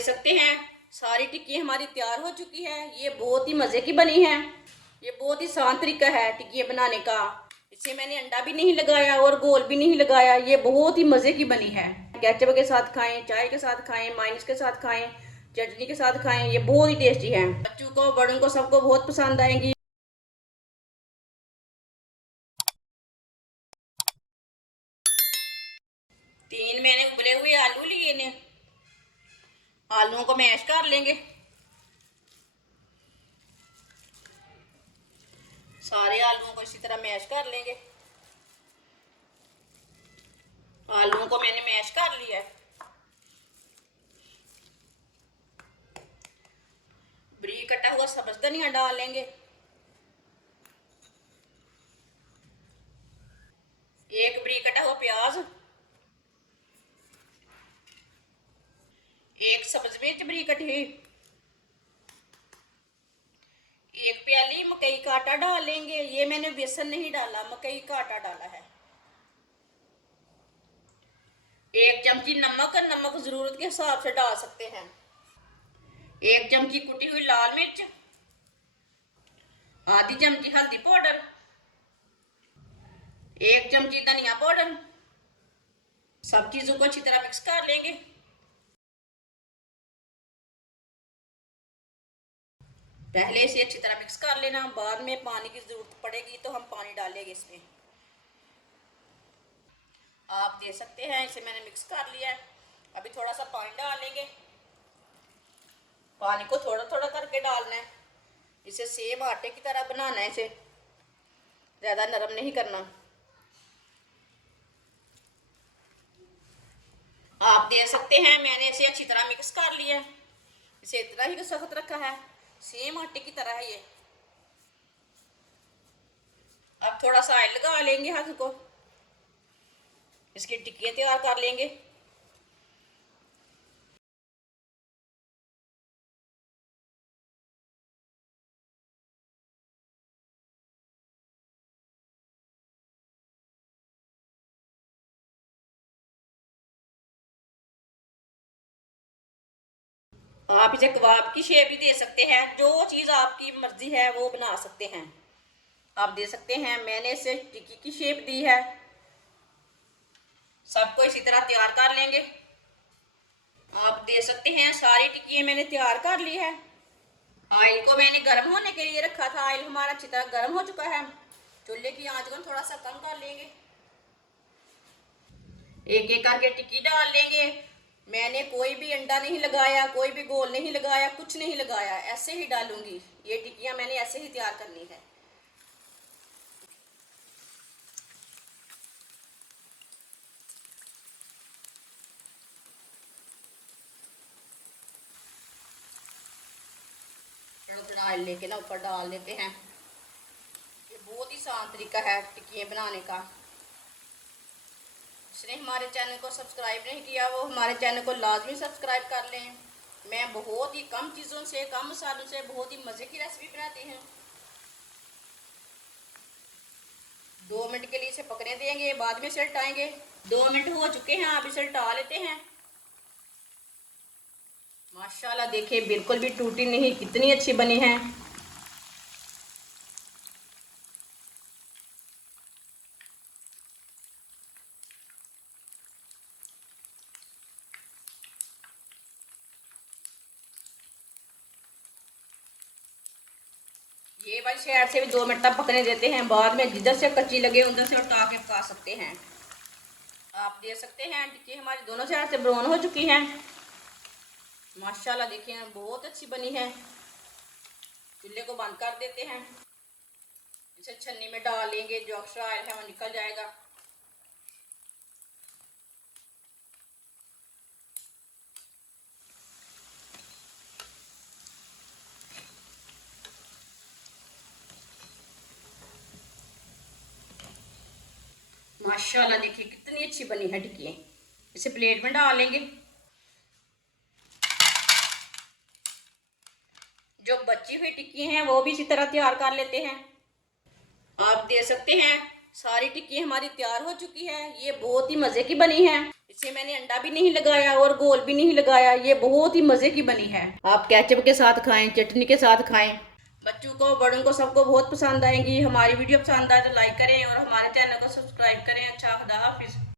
देख सकते हैं सारी टिक्की हमारी तैयार हो चुकी है। ये बहुत ही मज़े की बनी है। ये बहुत ही आसान तरीका है टिक्की बनाने का। इससे मैंने अंडा भी नहीं लगाया और गोल भी नहीं लगाया। ये बहुत ही मज़े की बनी है। केचप के साथ खाएं, चाय के साथ खाएं, माइनस के साथ खाएं, चटनी के साथ खाएं। ये बहुत ही टेस्टी है। बच्चों को, बड़ों को, सबको बहुत पसंद आएंगी। 3 मैंने उबले हुए आलू लिए ने। आलूओं को मैश कर लेंगे। सारे आलूओं को इसी तरह मैश कर लेंगे। आलूओं को मैंने मैश कर लिया है। बारीक कटा हुआ सब्ज धनिया डाल लेंगे। एक बारीक कटा हुआ प्याज, एक सब्ज मिर्च बारीक कटी हुई, एक प्याली मकई का आटा डाल लेंगे। ये मैंने बेसन नहीं डाला, मकई का आटा डाला है। एक चमची नमक, नमक जरूरत के हिसाब से डाल सकते हैं। एक चमची कुटी हुई लाल मिर्च, आधी चमची हल्दी पाउडर, एक चमची धनिया पाउडर। सब चीजों को अच्छी तरह मिक्स कर लेंगे। पहले से अच्छी तरह मिक्स कर लेना, बाद में पानी की जरूरत पड़ेगी तो हम पानी डालेंगे इसमें। आप देख सकते हैं इसे मैंने मिक्स कर लिया है। अभी थोड़ा सा पानी डाल लेंगे। पानी को थोड़ा थोड़ा करके डालना है। इसे सेम आटे की तरह बनाना है। इसे ज़्यादा नरम नहीं करना। आप देख सकते हैं मैंने इसे अच्छी तरह मिक्स कर लिया है। इसे इतना ही सख्त रखा है, सेम आटे की तरह है ये। अब थोड़ा सा ऑयल लगा लेंगे हाथ को। इसकी टिक्कियाँ तैयार कर लेंगे। आप इसे कबाब की शेप भी दे सकते हैं। जो चीज़ आपकी मर्जी है वो बना सकते हैं। आप दे सकते हैं मैंने इसे टिक्की की शेप दी है। सबको इसी तरह तैयार कर लेंगे। आप दे सकते हैं सारी टिक्कियाँ मैंने तैयार कर ली है। ऑयल को मैंने गर्म होने के लिए रखा था। ऑयल हमारा अच्छी तरह गर्म हो चुका है। चूल्हे की आंच को थोड़ा सा कम कर लेंगे। एक एक करके टिक्की डाल लेंगे। मैंने कोई भी अंडा नहीं लगाया, कोई भी गोल नहीं लगाया, कुछ नहीं लगाया, ऐसे ही डालूंगी। ये टिक्कियाँ मैंने ऐसे ही तैयार करनी है। ऑयल लेके ना ऊपर डाल देते हैं। ये बहुत ही आसान तरीका है टिक्कियाँ बनाने का। जिसने हमारे चैनल को सब्सक्राइब नहीं किया वो हमारे चैनल को लाजमी सब्सक्राइब कर लें। मैं बहुत ही कम चीज़ों से, कम मसालों से बहुत ही मज़े की रेसिपी बनाती हूँ। 2 मिनट के लिए इसे पकने देंगे, बाद में इसे हटाएंगे। 2 मिनट हो चुके हैं, आप इसे हटा लेते हैं। माशाल्लाह देखिए बिल्कुल भी टूटी नहीं, कितनी अच्छी बनी है। ये वाली साइड से भी 2 मिनट तक पकने देते हैं। बाद में जिधर से कच्ची लगे उधर से उठा के पका सकते हैं। आप देख सकते हैं टिक्की हमारी दोनों साइड से ब्राउन हो चुकी है। माशाल्लाह देखिए बहुत अच्छी बनी है। चूल्हे को बंद कर देते हैं। इसे छन्नी में डाल लेंगे, जो एक्स्ट्रा ऑयल है वो निकल जाएगा। माशाल्लाह देखिए कितनी अच्छी बनी है टिक्की। इसे प्लेट में डाल लेंगे। जो बची हुई टिक्की हैं वो भी इसी तरह तैयार कर लेते हैं। आप देख सकते हैं सारी टिक्की हमारी तैयार हो चुकी है। ये बहुत ही मज़े की बनी है। इसे मैंने अंडा भी नहीं लगाया और गोल भी नहीं लगाया। ये बहुत ही मज़े की बनी है। आप केचप के साथ खाएं, चटनी के साथ खाएं। बच्चों को, बड़ों को, सबको बहुत पसंद आएंगी। हमारी वीडियो पसंद आए तो लाइक करें और हमारे चैनल को सब्सक्राइब करें। अच्छा, खुदा हाफिज़।